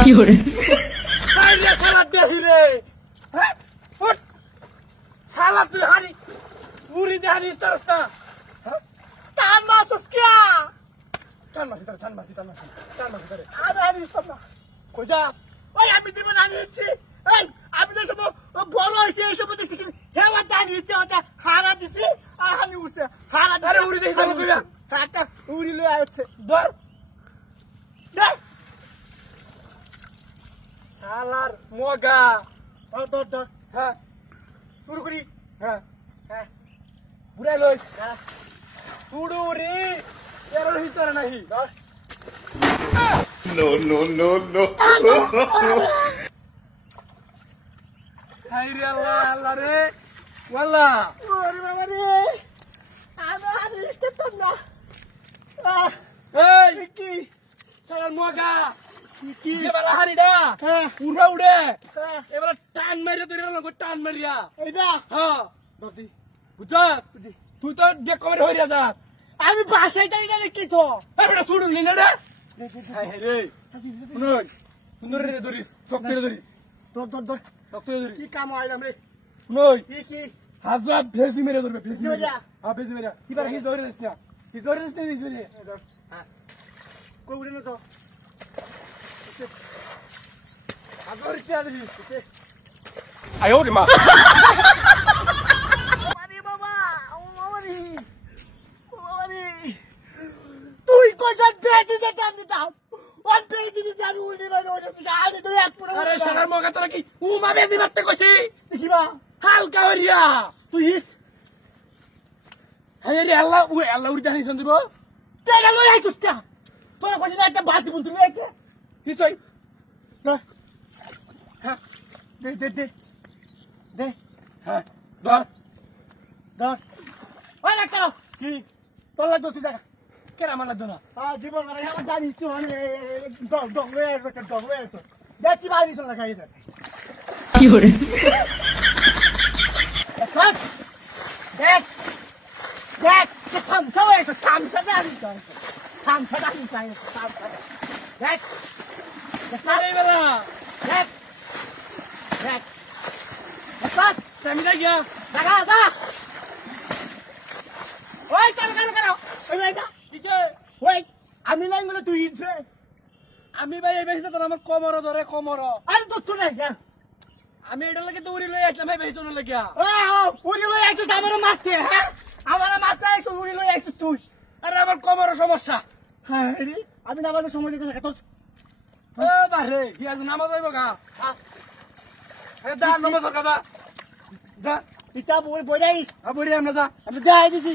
কি করে আইরে শালা দেহি রে হ্যাঁ উঠ শালা তুই হানি পুরি দেহানি রাস্তা টান মাসুস কিয়া টান মাসি ধরে আমি হানি ইস্তাম না কই যা ওই আমি দিব না নিয়েছি এই আমি যে সব বড় হইছে এই সব দিছি হেওয়া টানি ইচ্ছে ওটা হারা দিছি আর আমি উঠছে হারা আরে উড়ি দেই চলো কইবা একটা উড়ি লই আসছে ধর দেখ শালার মগা ধর হ্যাঁ শুরু করি হ্যাঁ হ্যাঁ বুড়াই লই হ্যাঁ শুরু রে এর হিতরে নাহি ধর No. হাইরে আল্লাহ আল্লাহ রে ওয়াল্লা ওরে বাবা রে আমি হানি ইস্তাম না এই কি শালার মগা কি যে বালা হানিডা হ্যাঁ পুরা উড়ে হ্যাঁ এবার টান মারিয়া ধরে না টান মারিয়া এইটা হ্যাঁ দাদি বুঝছ তুই তো যে কমরে হইয়া যাস আমি বাসায় যাই না কি তো এবারে শুনুন নি না রে হাই হাই রে শুনুন সুন্দর রে ধরিস শক্তি রে ধরিস ধর শক্তি রে ধরিস কি কাম আইলাম রে শুনুন কি হাজবা ভেজি মেরে ধরবে ভেজি ভেজি মেরে মেরে? হ্যাঁ ভেজি মেরে কি বার হিজ ধরে না হিজ ধরে না হিজ মেরে কই উড়ে না তো হাজবা রিস্তে আ দিস 哎呦我的妈！ আরে বাবা ও বাবারি তুই কইছস বেজি দে টান দিতাম ওয়ান বেজি দিতে আমি উল্টি লই ওটা দিকে আনি তুই এক পুরো আরে শালার মগা তোরা কি উমা ভেজি মারতে কইছি দেখিবা হালকা হইয়া তুই হিস হাই রে আল্লাহ উড়ি জানিস দিব তেরা লই আইছস কা তোরা কইছিস একটা বাদ দিব তুমি একটা কি তুই হ্যাঁ দে হ্যাঁ ধর ধর ওই না কেন কি তোর লাগবে তুই দেখা কেন আমার লাগতো না জীবন মানে আমার জানি ইচ্ছে মানে ডং লয়ে আসবে একটা ডং লয়ে আসবে দেখ কি বাইরে চলে লাগাই দেখ কি করে দেখ দেখ থামছা হয়েছে থামছা জানি থামছা জানি দেখ আরে বেলা দেখ দেখ সামনে গিয়া দেখা দা ওই কাল ওই ভাইটা কিছে ওই আমি নাই বলে তুই ইচ্ছে আমি ভাই এই বেশি তো আমার কোমর ধরে কোমর আরে তো তুই নাই আমি এটা লাগে দৌড়ি লই আসলাম ভাই বেশি চলে লাগিয়া উড়ি লই আইছিস আমারও মারতে হ্যাঁ আমারও মারতে আইছিস উড়ি লই আইছিস তুই আরে আমার কোমর সমস্যা হ্যাঁ রে আমি নামাজের সময় দিতে থাকা তোর ও বারে কি আজ নামাজ হইব গা এ দা নামাজ কথা দা ইচ্ছা বই বইরাইস আবড়ি আমরা যা আমি দেখাই দিছি